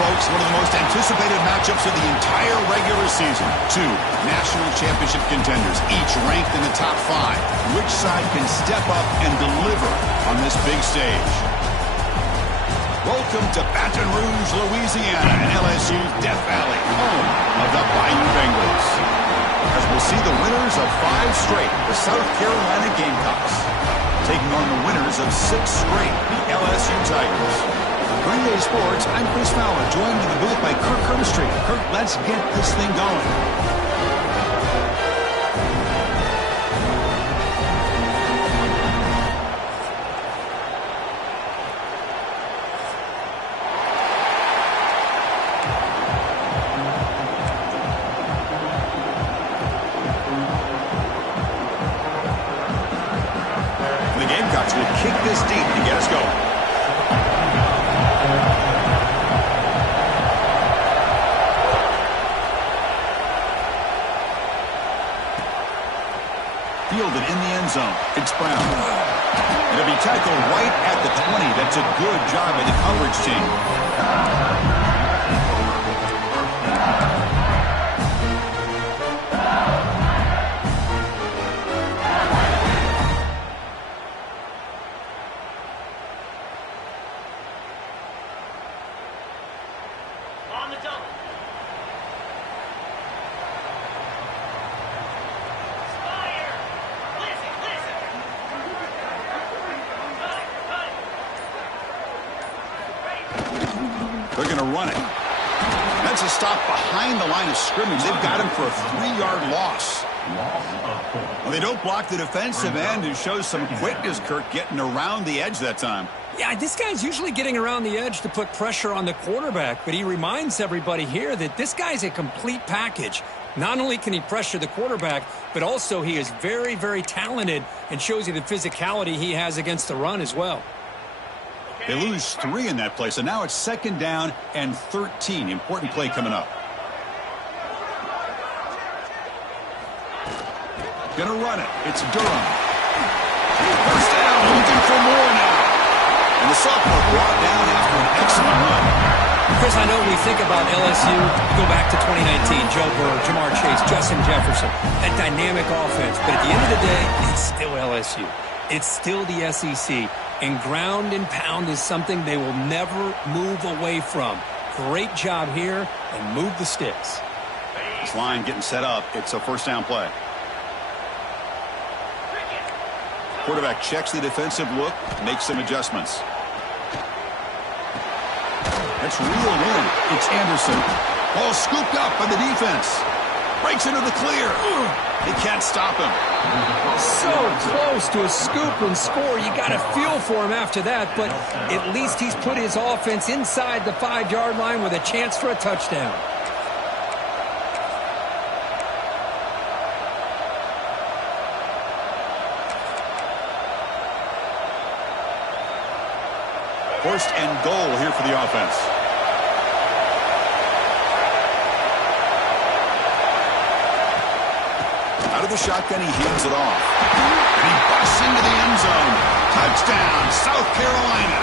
Folks, one of the most anticipated matchups of the entire regular season. Two national championship contenders, each ranked in the top 5. Which side can step up and deliver on this big stage? Welcome to Baton Rouge, Louisiana, and LSU's Death Valley, home of the Bayou Bengals. As we'll see the winners of 5 straight, the South Carolina Gamecocks, taking on the winners of 6 straight, the LSU Tigers. Green Bay Sports, I'm Chris Fowler, joined in the booth by Kirk Kermistreet. Kirk, let's get this thing going. The Gamecocks will kick this deep to get us going. Fielded in the end zone. It's Brown. It'll be tackled right at the 20. That's a good job by the coverage team. They're going to run it. That's a stop behind the line of scrimmage. They've got him for a 3-yard loss. Well, they don't block the defensive end and shows some quickness, Kirk, getting around the edge that time. Yeah, this guy's usually getting around the edge to put pressure on the quarterback, but he reminds everybody here that this guy's a complete package. Not only can he pressure the quarterback, but also he is very, very talented and shows you the physicality he has against the run as well. They lose 3 in that play, so now it's 2nd down and 13. Important play coming up. Gonna run it. It's Durham. First down, looking for more now. And the sophomore brought down after an excellent run. Chris, I know when we think about LSU, you go back to 2019, Joe Burrow, Jamar Chase, Justin Jefferson, that dynamic offense. But at the end of the day, it's still LSU. It's still the SEC. And ground and pound is something they will never move away from. Great job here, and move the sticks. This line getting set up. It's a first down play. Quarterback checks the defensive look, makes some adjustments. That's reeled in. It's Anderson. Ball scooped up by the defense. Breaks into the clear. They can't stop him. So close to a scoop and score. You got to feel for him after that, but at least he's put his offense inside the 5-yard line with a chance for a touchdown. First and goal here for the offense. Out of the shotgun, he hands it off. And he busts into the end zone. Touchdown, South Carolina.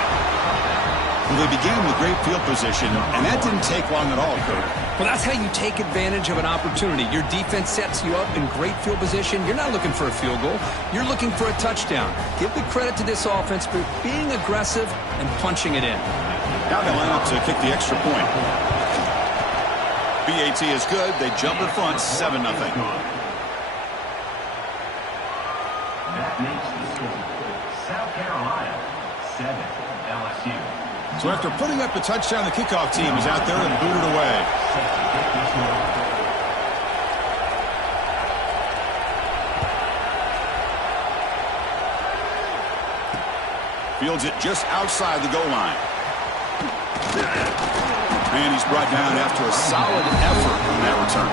Well, they began with great field position, and that didn't take long at all, Kurt. Well, that's how you take advantage of an opportunity. Your defense sets you up in great field position. You're not looking for a field goal. You're looking for a touchdown. Give the credit to this offense for being aggressive and punching it in. Now they line up to kick the extra point. BAT is good. They jump in front, 7-0. That makes the score South Carolina 7, LSU So after putting up the touchdown, the kickoff team is out there and booted away. Fields it just outside the goal line. And he's brought down after a solid effort on that return.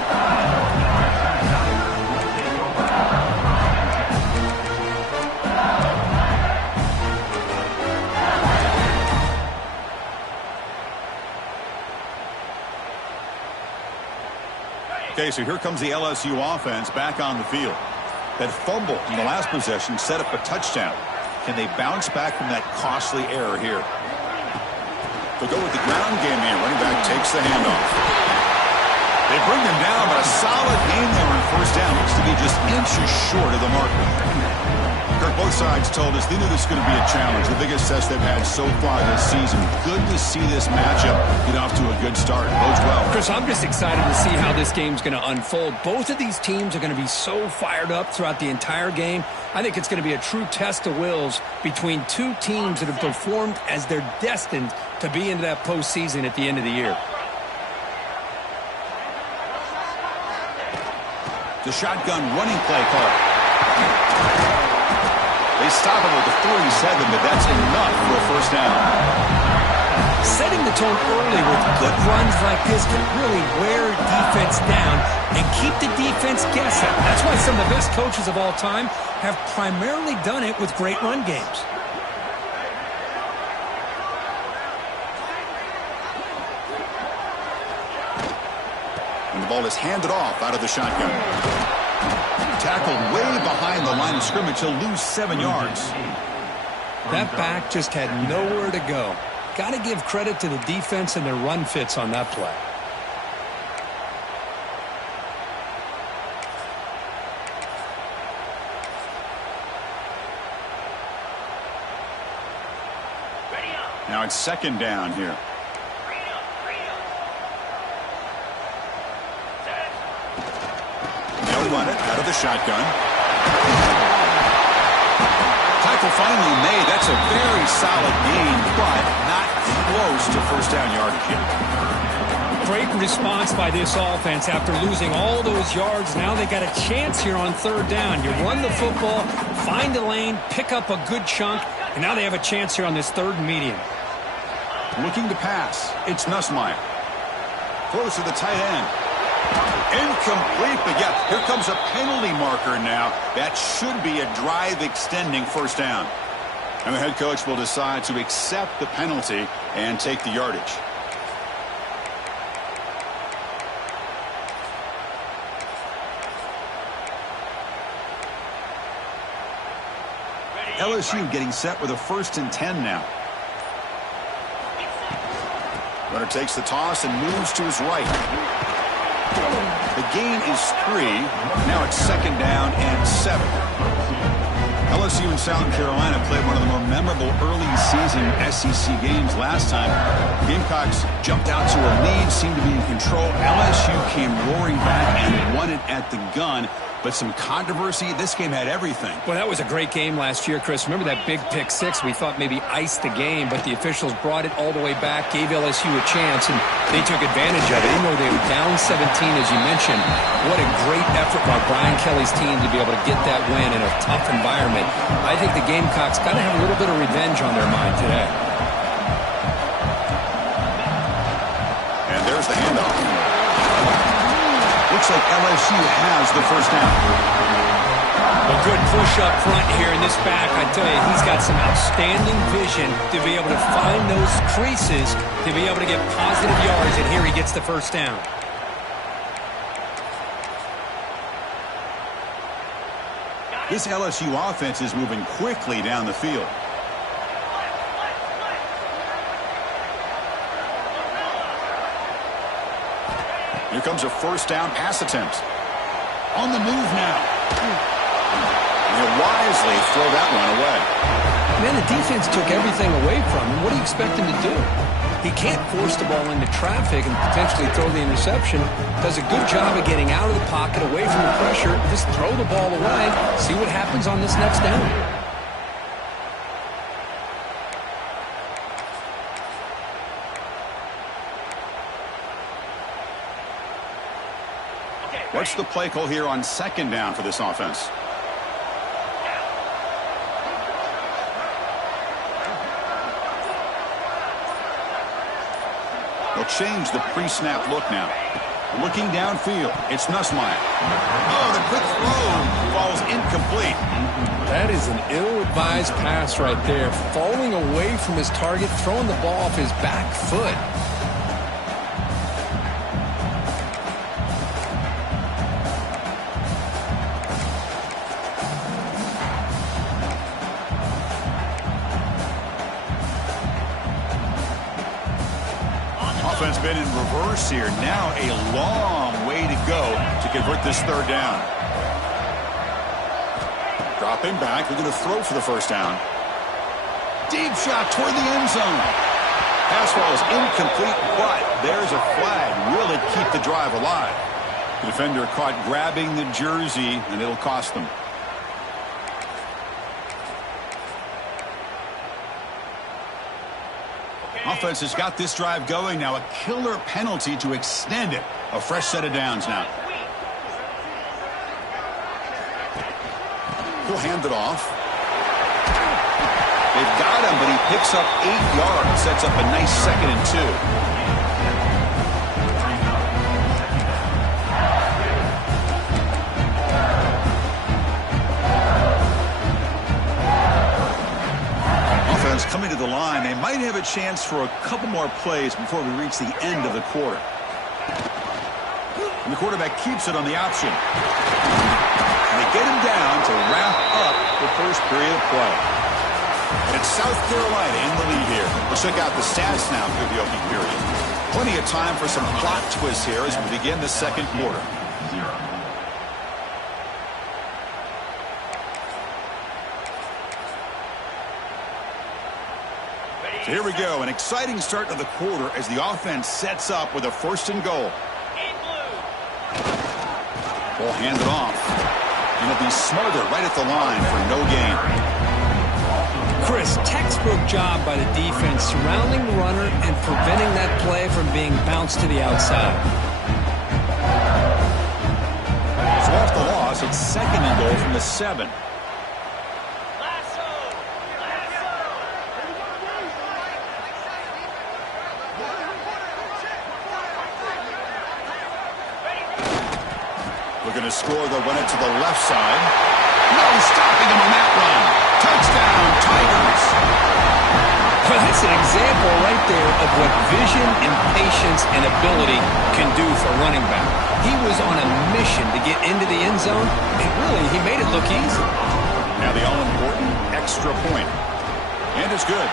Okay, so here comes the LSU offense back on the field. That fumble in the last possession set up a touchdown. Can they bounce back from that costly error here? They'll go with the ground game here. Running back takes the handoff. They bring them down, but a solid game there on first down. Looks to be just inches short of the marker. Kirk, both sides told us they knew this was going to be a challenge. The biggest test they've had so far this season. Good to see this matchup get off to a good start. Bodes well. Chris, I'm just excited to see how this game's going to unfold. Both of these teams are going to be so fired up throughout the entire game. I think it's going to be a true test of wills between two teams that have performed as they're destined to be into that postseason at the end of the year. The shotgun running play call. They stop him with the 47, but that's enough for a first down. Setting the tone early with good runs like this can really wear defense down and keep the defense guessing. That's why some of the best coaches of all time have primarily done it with great run games. And the ball is handed off out of the shotgun. Tackled way behind the line of scrimmage. He'll lose 7 yards. That back just had nowhere to go. Got to give credit to the defense and their run fits on that play. Now it's second down here. They'll run it out of the shotgun. Tackle finally made. That's a very solid gain, but not close to first down yardage yet. Great response by this offense after losing all those yards. Now they got a chance here on third down. You run the football, find a lane, pick up a good chunk, and now they have a chance here on this third and medium. Looking to pass. It's Nussmeier. Close to the tight end. Incomplete, but yeah, here comes a penalty marker now. That should be a drive-extending first down. And the head coach will decide to accept the penalty and take the yardage. LSU getting set with a 1st and 10 now. Runner takes the toss and moves to his right. The gain is 3. Now it's second down and 7. LSU and South Carolina played one of the more memorable early season SEC games last time. Gamecocks jumped out to a lead, seemed to be in control. LSU came roaring back and won it at the gun. But some controversy. This game had everything. Well, that was a great game last year, Chris. Remember that big pick six? We thought maybe iced the game, but the officials brought it all the way back, gave LSU a chance, and they took advantage of it. Even though they were down 17, as you mentioned, what a great effort by Brian Kelly's team to be able to get that win in a tough environment. I think the Gamecocks got to have a little bit of revenge on their mind today. And there's the handoff. Looks like LSU has the first down. A good push up front here in this back. I tell you, he's got some outstanding vision to be able to find those creases, to be able to get positive yards, and here he gets the first down. This LSU offense is moving quickly down the field. Here comes a first down pass attempt. On the move now. And he'll wisely throw that one away. Man, the defense took everything away from him. What do you expect him to do? He can't force the ball into traffic and potentially throw the interception. Does a good job of getting out of the pocket, away from the pressure. Just throw the ball away. See what happens on this next down. What's the play call here on second down for this offense? They'll change the pre-snap look now. Looking downfield, it's Nussmeier. Oh, the quick throw falls incomplete. That is an ill-advised pass right there. Falling away from his target, throwing the ball off his back foot. Offense been in reverse here. Now a long way to go to convert this third down. Dropping back, they're going to throw for the first down. Deep shot toward the end zone. Pass ball is incomplete, but there's a flag. Will it keep the drive alive? The defender caught grabbing the jersey, and it'll cost them. Offense has got this drive going now. A killer penalty to extend it. A fresh set of downs now. He'll hand it off. They've got him, but he picks up 8 yards. Sets up a nice 2nd and 2. Coming to the line, they might have a chance for a couple more plays before we reach the end of the quarter. And the quarterback keeps it on the option. And they get him down to wrap up the first period of play. And it's South Carolina in the lead here. We'll check out the stats now through the opening period. Plenty of time for some plot twists here as we begin the second quarter. So here we go, an exciting start to the quarter as the offense sets up with a 1st and goal. Ball handed off. And it'll be smothered right at the line for no gain. Chris, textbook job by the defense surrounding the runner and preventing that play from being bounced to the outside. So off the loss, it's 2nd and goal from the 7. Going to score, they'll run it to the left side. No stopping him on that run. Touchdown, Tigers. Well, that's an example right there of what vision and patience and ability can do for a running back. He was on a mission to get into the end zone, and really, he made it look easy. Now the all-important extra point. And it's good.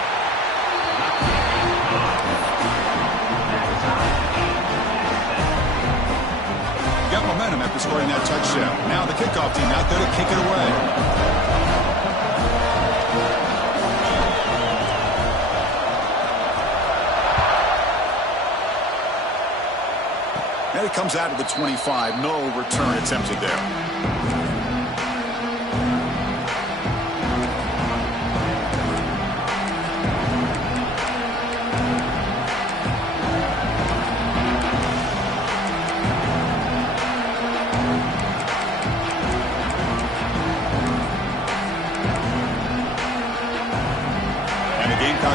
Got momentum after scoring that touchdown. Now the kickoff team out there to kick it away. And it comes out to the 25. No return attempted there.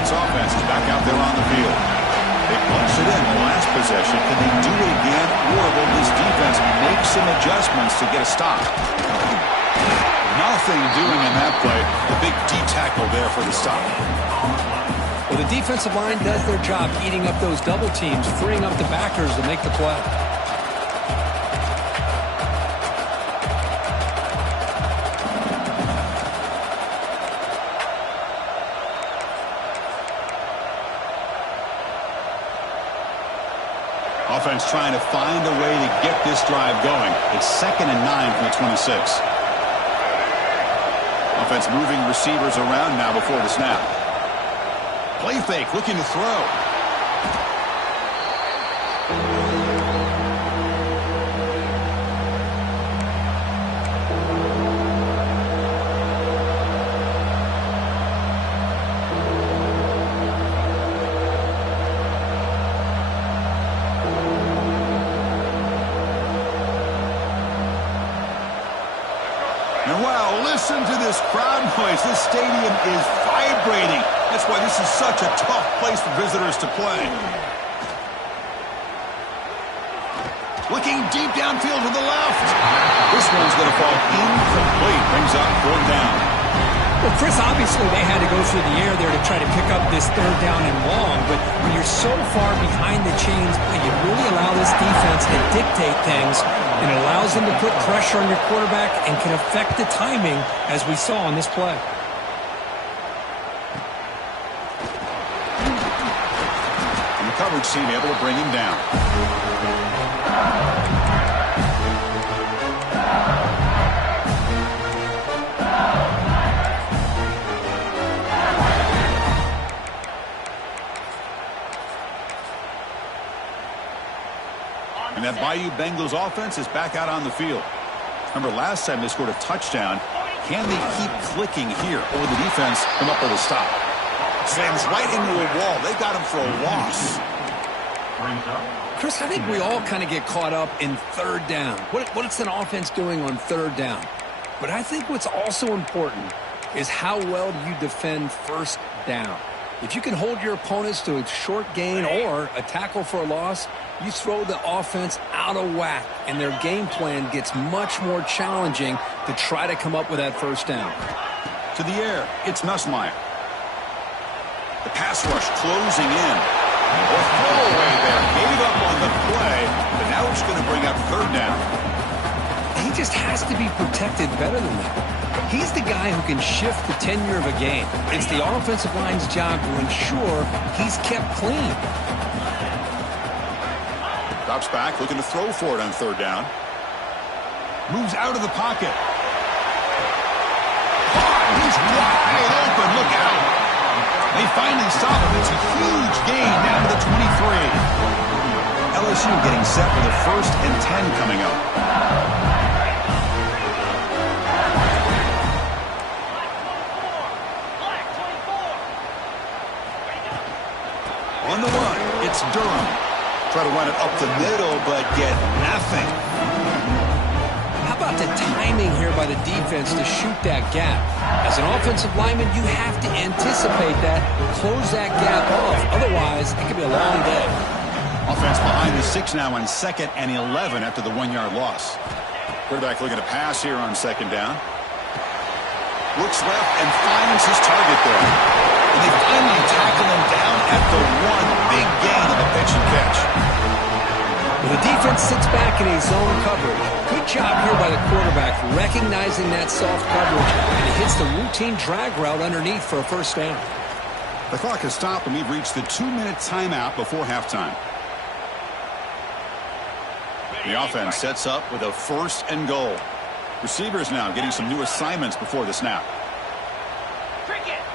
Offense is back out there on the field. They punched it in the last possession. Can they do it again, or will this defense make some adjustments to get a stop? Nothing doing in that play. The big D tackle there for the stop. Well, the defensive line does their job eating up those double teams, freeing up the backers to make the play. Offense trying to find a way to get this drive going. It's 2nd and 9 from the 26. Offense moving receivers around now before the snap. Play fake, looking to throw. Listen to this crowd noise. This stadium is vibrating. That's why this is such a tough place for visitors to play. Looking deep downfield to the left. This one's going to fall incomplete. Brings up 4th down. Well, Chris, obviously they had to go through the air there to try to pick up this 3rd down and long, but when you're so far behind the chains, you really allow this defense to dictate things, and it allows them to put pressure on your quarterback and can affect the timing, as we saw on this play. And the coverage team able to bring him down. And that Bayou Bengals offense is back out on the field. Remember, last time they scored a touchdown. Can they keep clicking here? Or will the defense come up with a stop? Slams right into a wall. They got him for a loss. Chris, I think we all kind of get caught up in 3rd down. What's an offense doing on 3rd down? But I think what's also important is how well do you defend 1st down. If you can hold your opponents to a short gain or a tackle for a loss, you throw the offense out of whack, and their game plan gets much more challenging to try to come up with that 1st down. To the air, it's Nussmeier. The pass rush closing in. A throwaway there. Gave up on the play, but now it's going to bring up 3rd down. He just has to be protected better than that. He's the guy who can shift the tenure of a game. It's the offensive line's job to ensure he's kept clean. Drops back, looking to throw for it on 3rd down. Moves out of the pocket. He's wide open. Look out. They finally stop him. It's a huge gain down to the 23. LSU getting set with a 1st and 10 coming up. On the run, it's Durham. Try to run it up the middle, but get nothing. How about the timing here by the defense to shoot that gap? As an offensive lineman, you have to anticipate that, close that gap off. Otherwise, it could be a long day. Offense behind the 6 now on 2nd and 11 after the 1-yard loss. Quarterback looking to pass here on 2nd down. Looks left and finds his target there. And they finally tackle him down at the 1. Big gain of the pitch and catch. Well, the defense sits back in a zone coverage. Good job here by the quarterback recognizing that soft coverage, and he hits the routine drag route underneath for a 1st down. The clock has stopped, and we've reached the 2-minute timeout before halftime. The offense sets up with a 1st and goal. Receivers now getting some new assignments before the snap.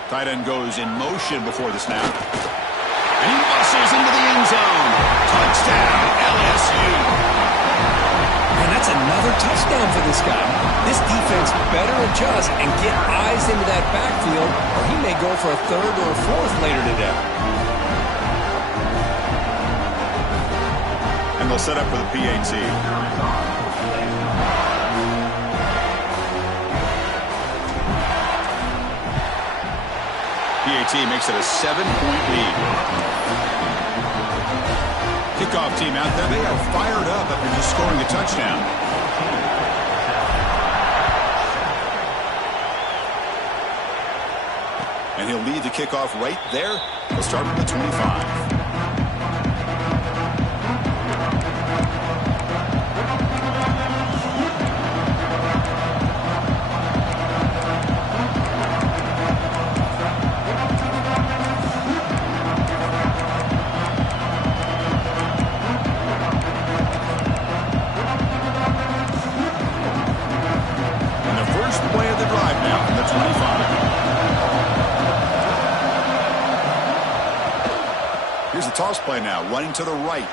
Tight end goes in motion before the snap. And he muscles into the end zone. Touchdown, LSU. And that's another touchdown for this guy. This defense better adjust and get eyes into that backfield, or he may go for a 3rd or a 4th later today. And they'll set up for the PAT. PAT makes it a 7-point lead. Kickoff team out there. They are fired up after just scoring a touchdown. And he'll lead the kickoff right there. He'll start at the 25. Toss play now, running to the right.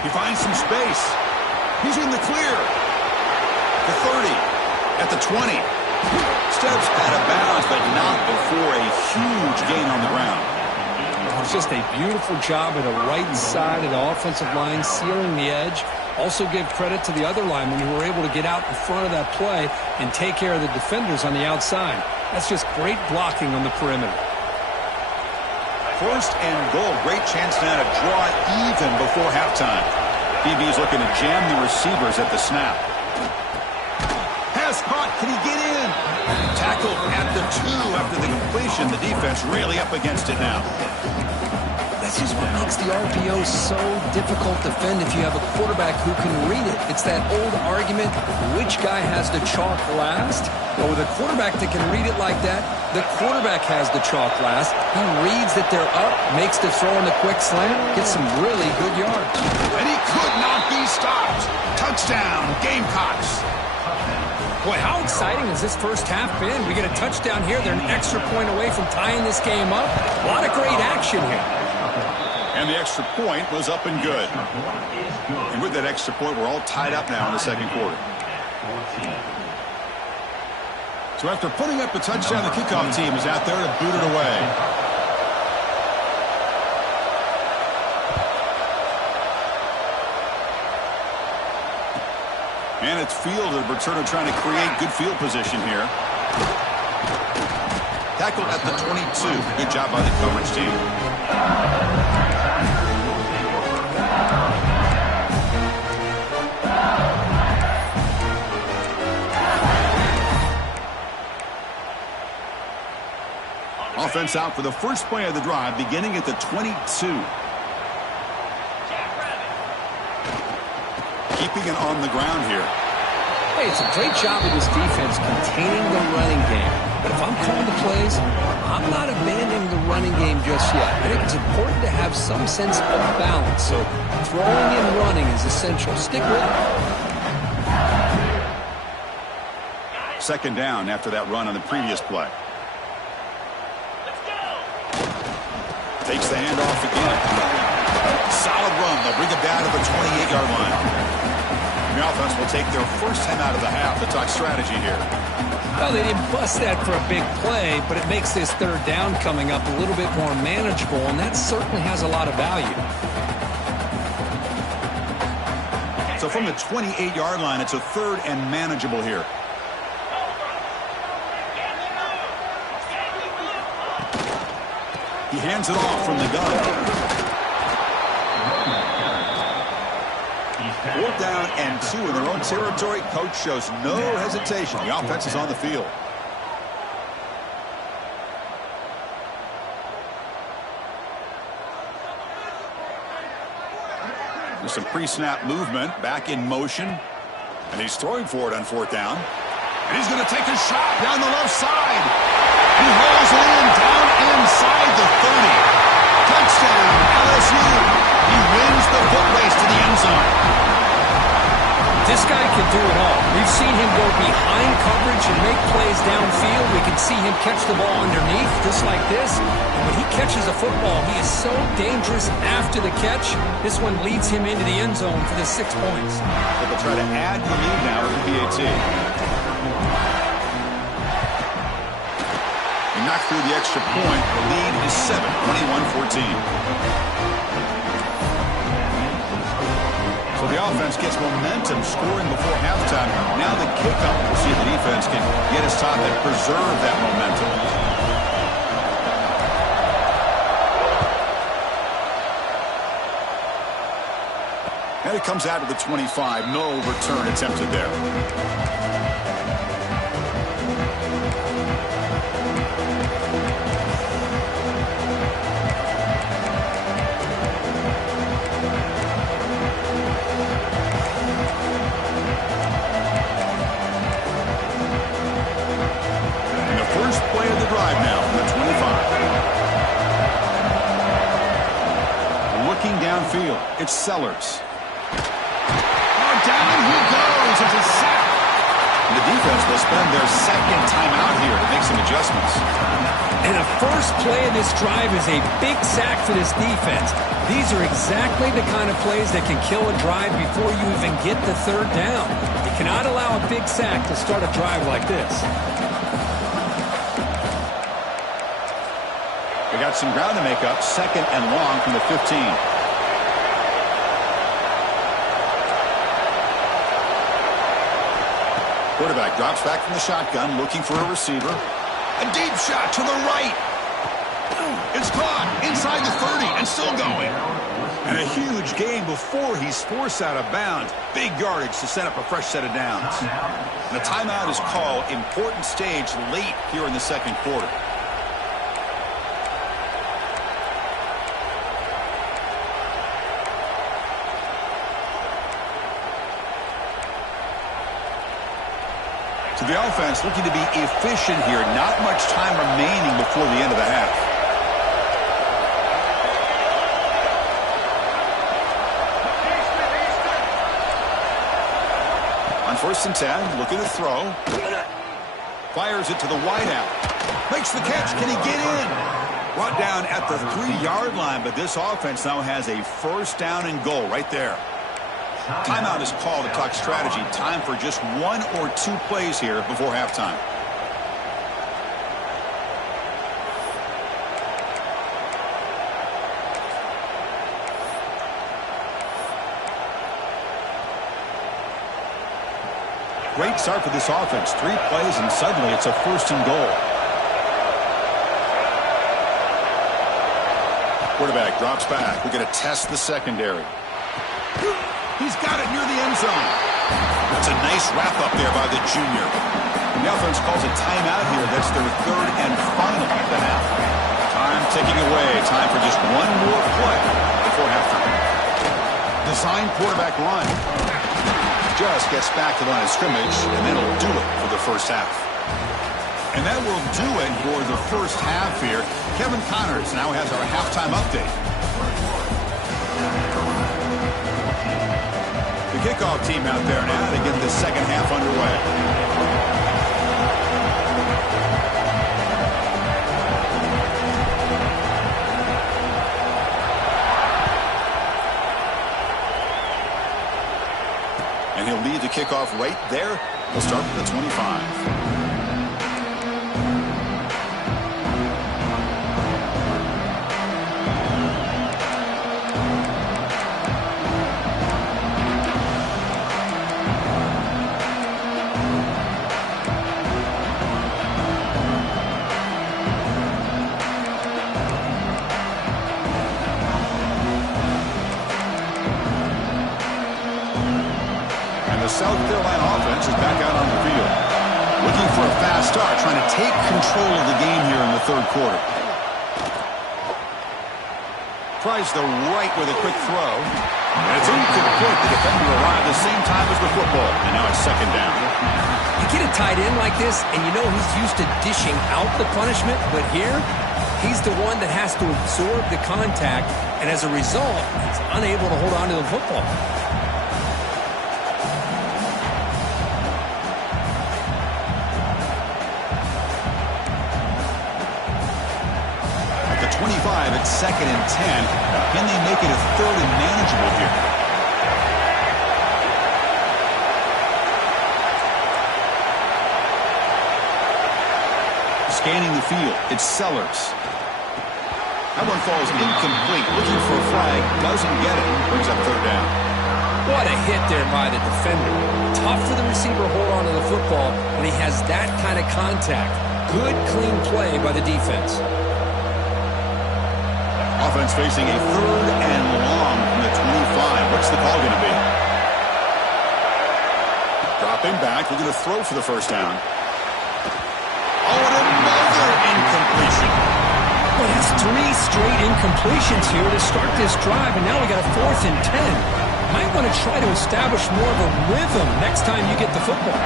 He finds some space. He's in the clear. The 30, at the 20. Steps out of bounds, but not before a huge gain on the ground. It's just a beautiful job at the right side of the offensive line, sealing the edge. Also give credit to the other linemen who were able to get out in front of that play and take care of the defenders on the outside. That's just great blocking on the perimeter. First and goal. Great chance now to draw even before halftime. BB's looking to jam the receivers at the snap. Pass caught. Can he get in? Tackled at the 2 after the completion. The defense really up against it now. That's just what makes the RPO so difficult to defend if you have a quarterback who can read it. It's that old argument, which guy has the chalk last? But with a quarterback that can read it like that, the quarterback has the chalk last. He reads that they're up, makes the throw in the quick slant, gets some really good yards. And he could not be stopped. Touchdown, Gamecocks. Boy, how exciting has this first half been? We get a touchdown here. They're an extra point away from tying this game up. A lot of great action here. And the extra point was up and good. And with that extra point, we're all tied up now in the second quarter. So after putting up the touchdown, the kickoff team is out there to boot it away. And it's fielded. Returner trying to create good field position here. Tackled at the 22. Good job by the coverage team. Offense out for the first play of the drive, beginning at the 22. Keeping it on the ground here. Hey, it's a great job of this defense containing the running game. But if I'm calling the plays, I'm not abandoning the running game just yet. I think it's important to have some sense of balance. So throwing and running is essential. Stick with it. Second down after that run on the previous play. Takes the handoff again. Solid run. They'll bring it down to the 28-yard line. The offense will take their first time out of the half to talk strategy here. Well, they didn't bust that for a big play, but it makes this third down coming up a little bit more manageable, and that certainly has a lot of value. So from the 28-yard line, it's a third and manageable here. He hands it off from the gun. 4th down and 2 in their own territory. Coach shows no hesitation. The offense is on the field. There's some pre-snap movement. Back in motion. And he's throwing for it on 4th down. And he's going to take a shot down the left side. He hauls it in down inside the 30. Touchdown, LSU. He wins the foot race to the end zone. This guy can do it all. We've seen him go behind coverage and make plays downfield. We can see him catch the ball underneath, just like this. And when he catches a football, he is so dangerous after the catch. This one leads him into the end zone for the 6 points. But they'll try to add the lead now with the PAT. He knocked through the extra point. The lead is 7, 21-14. So the offense gets momentum scoring before halftime. Now the kickoff. We'll see if the defense can get his top and preserve that momentum. And it comes out to the 25. No return attempted there. Drive now from the 25. Looking downfield, it's Sellers. Oh, down he goes. It's a sack. And the defense will spend their second timeout here to make some adjustments. And the first play of this drive is a big sack for this defense. These are exactly the kind of plays that can kill a drive before you even get the third down. You cannot allow a big sack to start a drive like this. We got some ground to make up. 2nd and long from the 15. Quarterback drops back from the shotgun, looking for a receiver. A deep shot to the right. It's caught inside the 30 and still going. And a huge gain before he's forced out of bounds. Big yardage to set up a fresh set of downs. And the timeout is called. Important stage late here in the second quarter. So the offense looking to be efficient here. Not much time remaining before the end of the half. On 1st and 10, looking to throw. Fires it to the wideout. Makes the catch. Can he get in? Brought down at the 3-yard line, but this offense now has a 1st down and goal right there. Timeout is called to talk strategy. Time for just 1 or 2 plays here before halftime. Great start for this offense. 3 plays, and suddenly it's a 1st and goal. Quarterback drops back. We're going to test the secondary. He's got it near the end zone. That's a nice wrap-up there by the junior. The offense calls a timeout here. That's their 3rd and final of the half. Time ticking away. Time for just 1 more play before halftime. Design quarterback run. Just gets back to the line of scrimmage, and that'll do it for the first half. And that will do it for the first half here. Kevin Connors now has our halftime update. The kickoff team out there now to get the second half underway. And he'll lead the kickoff right there. We'll start with the 25. The South Carolina offense is back out on the field. Looking for a fast start, trying to take control of the game here in the 3rd quarter. Tries the right with a quick throw. And it's incomplete. The defender arrived the same time as the football. And now it's 2nd down. You get a tight end like this, and you know he's used to dishing out the punishment. But here, he's the one that has to absorb the contact. And as a result, he's unable to hold on to the football. At the 25, it's 2nd and 10. Can they make it a 3rd and manageable here? Scanning the field, it's Sellers. That one falls incomplete. Looking for a flag, doesn't get it. Brings up 3rd down. What a hit there by the defender. Tough for the receiver to hold on to the football when he has that kind of contact. Good, clean play by the defense. Offense facing a 3rd and long from the 25. What's the call going to be? Dropping back, looking to throw for the 1st down. Oh, and another incompletion. Well, that's 3 straight incompletions here to start this drive, and now we got a 4th and 10. Might want to try to establish more of a rhythm next time you get the football.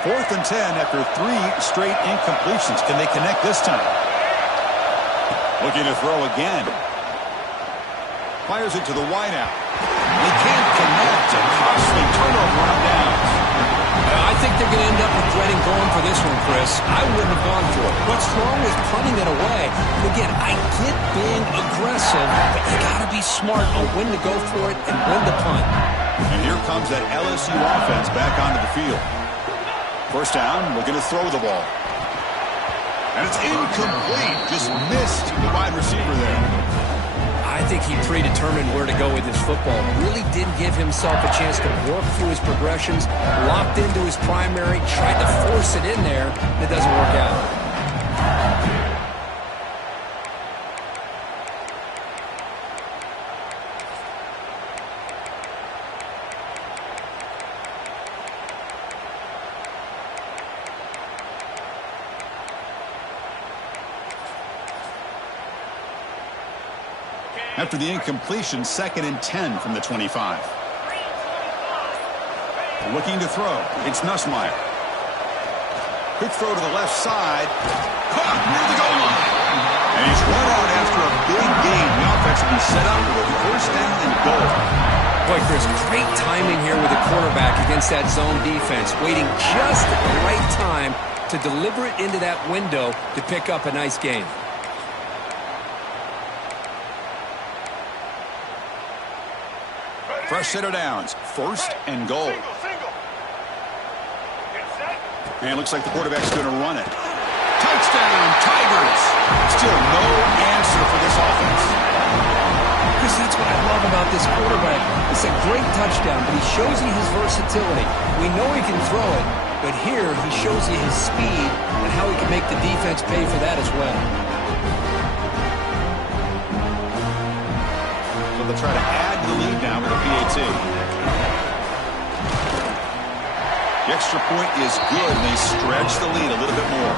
Fourth and 10 after 3 straight incompletions. Can they connect this time? Looking to throw again. Fires it to the wideout. They can't connect. A costly turnover on downs. I think they're going to end up regretting going for this one, Chris. I wouldn't have gone for it. What's wrong with punting it away? And again, I get being aggressive, but you got to be smart on when to go for it and when to punt. And here comes that LSU offense back onto the field. First down, looking to throw the ball. And it's incomplete. Just missed the wide receiver there. I think he predetermined where to go with his football. Really didn't give himself a chance to work through his progressions. Locked into his primary, tried to force it in there, and it doesn't work out. After the incompletion, 2nd and 10 from the 25. Looking to throw. It's Nussmeier. Quick throw to the left side. Caught near the goal line. And he's run out after a big gain. The offense will be set up with a first down and goal. Boy, Chris, great timing here with the quarterback against that zone defense. Waiting just at the right time to deliver it into that window to pick up a nice gain. Fresh set of downs. First and goal. And it looks like the quarterback's going to run it. Touchdown, Tigers. Still no answer for this offense. Chris, that's what I love about this quarterback. It's a great touchdown, but he shows you his versatility. We know he can throw it, but here he shows you his speed and how he can make the defense pay for that as well. So they'll try to add to the lead now with a PAT. The extra point is good, and they stretch the lead a little bit more.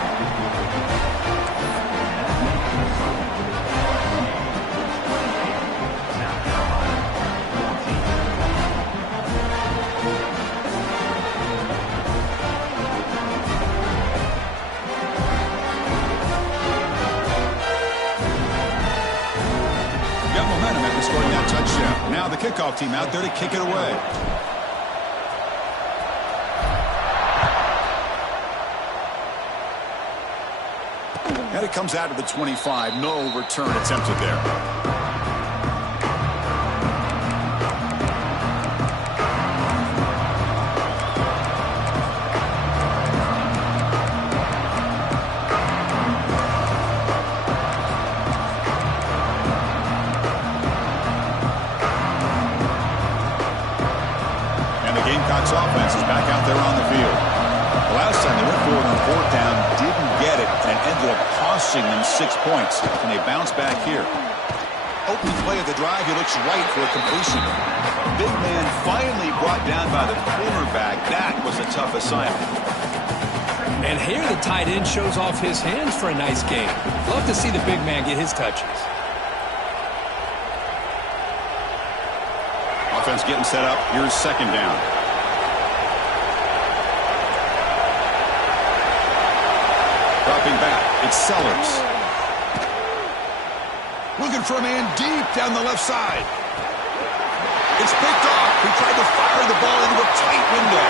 Got momentum after scoring that touchdown. Now the kickoff team out there to kick it away. And it comes out to the 25. No return attempted there. And the Gamecocks offense is back out there on the field. The last time they went forward on 4th down, didn't get it, and it ended up costing them 6 points. Can they bounce back here? Opening play of the drive, he looks right for a completion. Big man finally brought down by the cornerback. That was a tough assignment. And here the tight end shows off his hands for a nice game. Love to see the big man get his touches. Offense getting set up. Here's 2nd down. Dropping back, it's Sellers. Looking for a man deep down the left side. It's picked off. He tried to fire the ball into a tight window.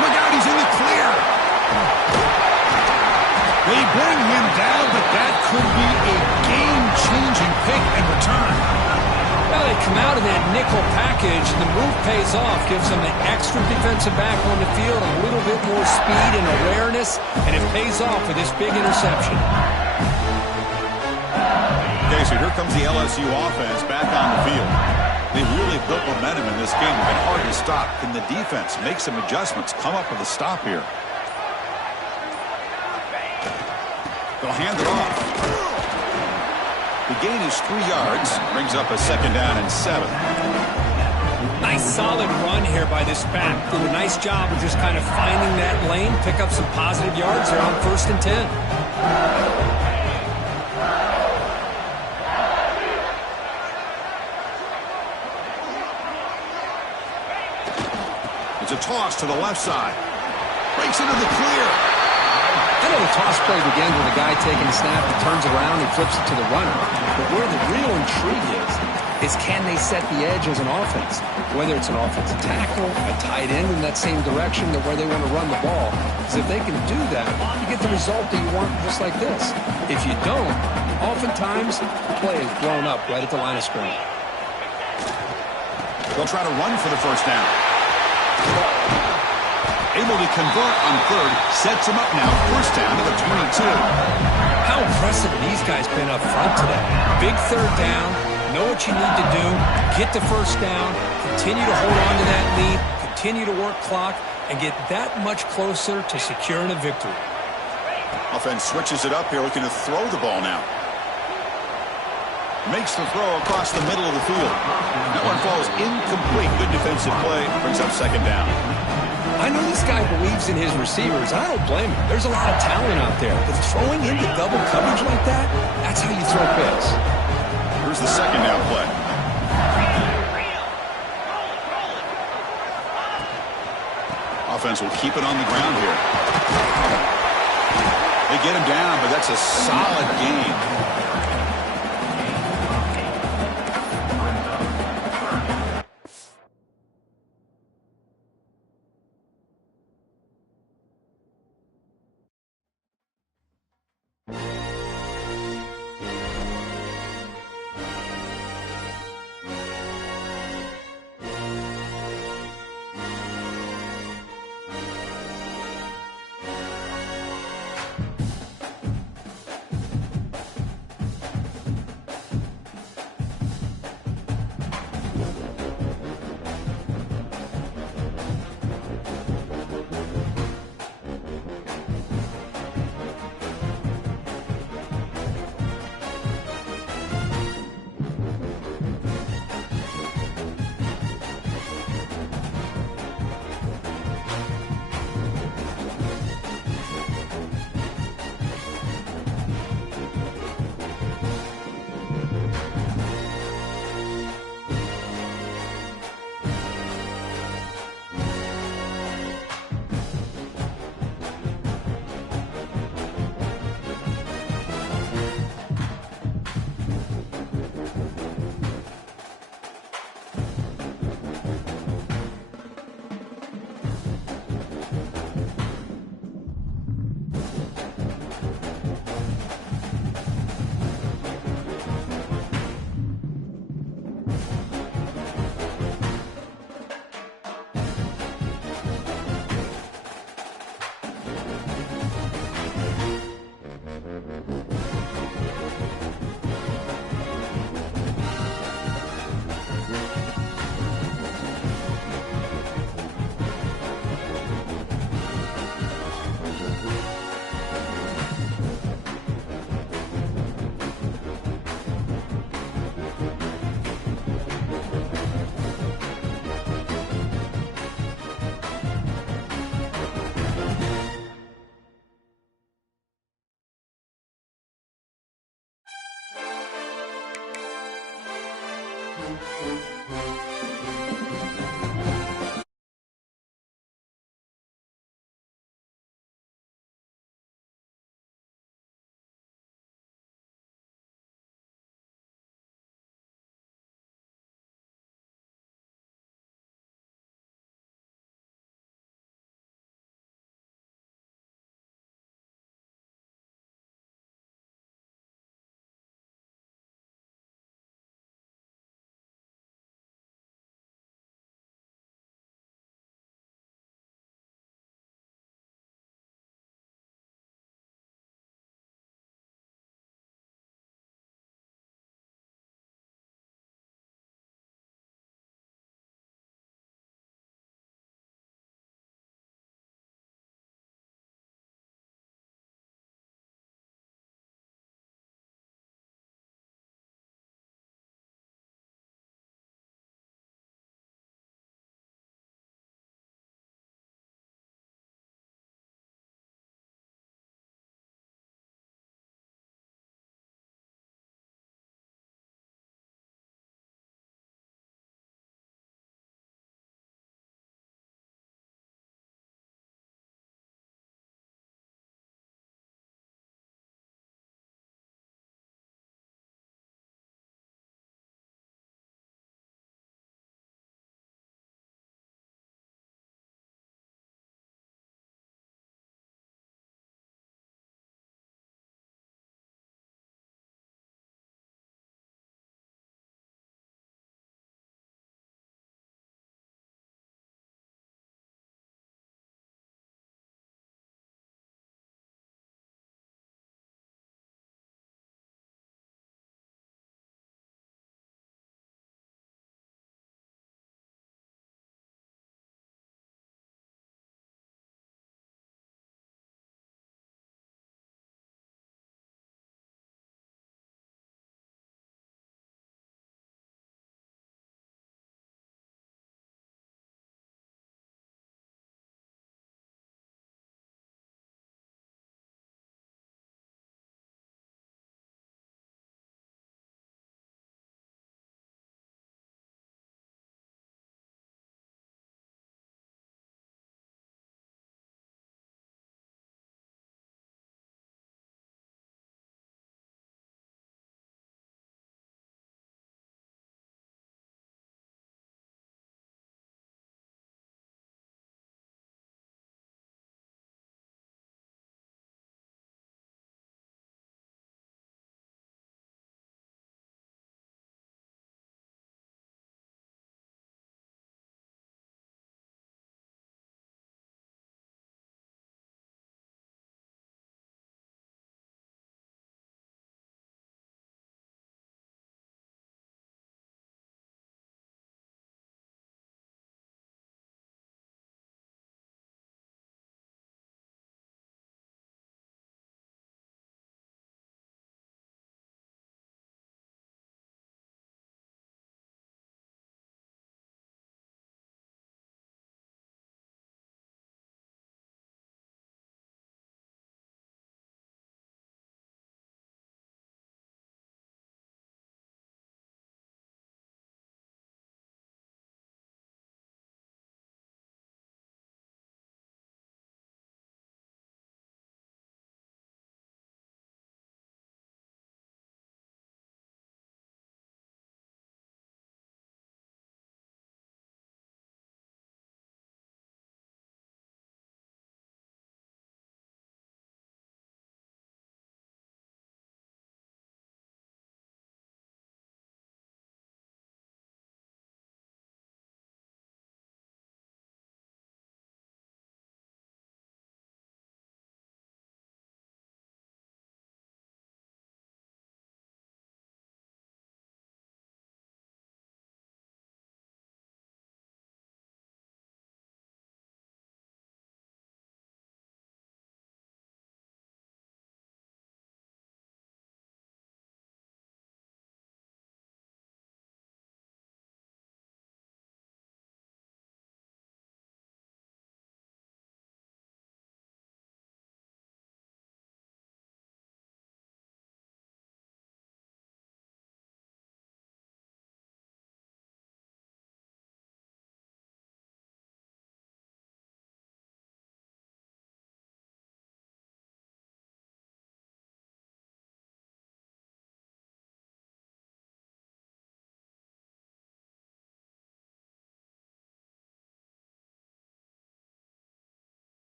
Look out, he's in the clear. They bring him down, but that could be a game-changing pick and return. Well, they come out of that nickel package, and the move pays off, gives them an extra defensive back on the field, a little bit more speed and awareness, and it pays off with this big interception. Okay, so here comes the LSU offense back on the field. They really built momentum in this game. It's been hard to stop. Can the defense make some adjustments, come up with a stop here? They'll hand it off. The gain is 3 yards. Brings up a 2nd down and 7. Nice solid run here by this back. Did a nice job of just kind of finding that lane, pick up some positive yards there on 1st and 10. It's a toss to the left side. Breaks into the clear. I know the toss play begins with a guy taking a snap, he turns around, he flips it to the runner. But where the real intrigue is can they set the edge as an offense? Whether it's an offensive tackle, a tight end in that same direction to where they want to run the ball. Because if they can do that, you get the result that you want just like this. If you don't, oftentimes the play is blown up right at the line of scrimmage. They'll try to run for the first down. Able to convert on third. Sets him up now. First down to the 22. How impressive these guys been up front today. Big third down. Know what you need to do. Get the first down. Continue to hold on to that lead. Continue to work clock. And get that much closer to securing a victory. Offense switches it up here, looking to throw the ball now. Makes the throw across the middle of the field. That one falls incomplete. Good defensive play. Brings up second down. I know this guy believes in his receivers. I don't blame him. There's a lot of talent out there. But throwing into double coverage like that, that's how you throw picks. Here's the second down play. Offense will keep it on the ground here. They get him down, but that's a solid gain.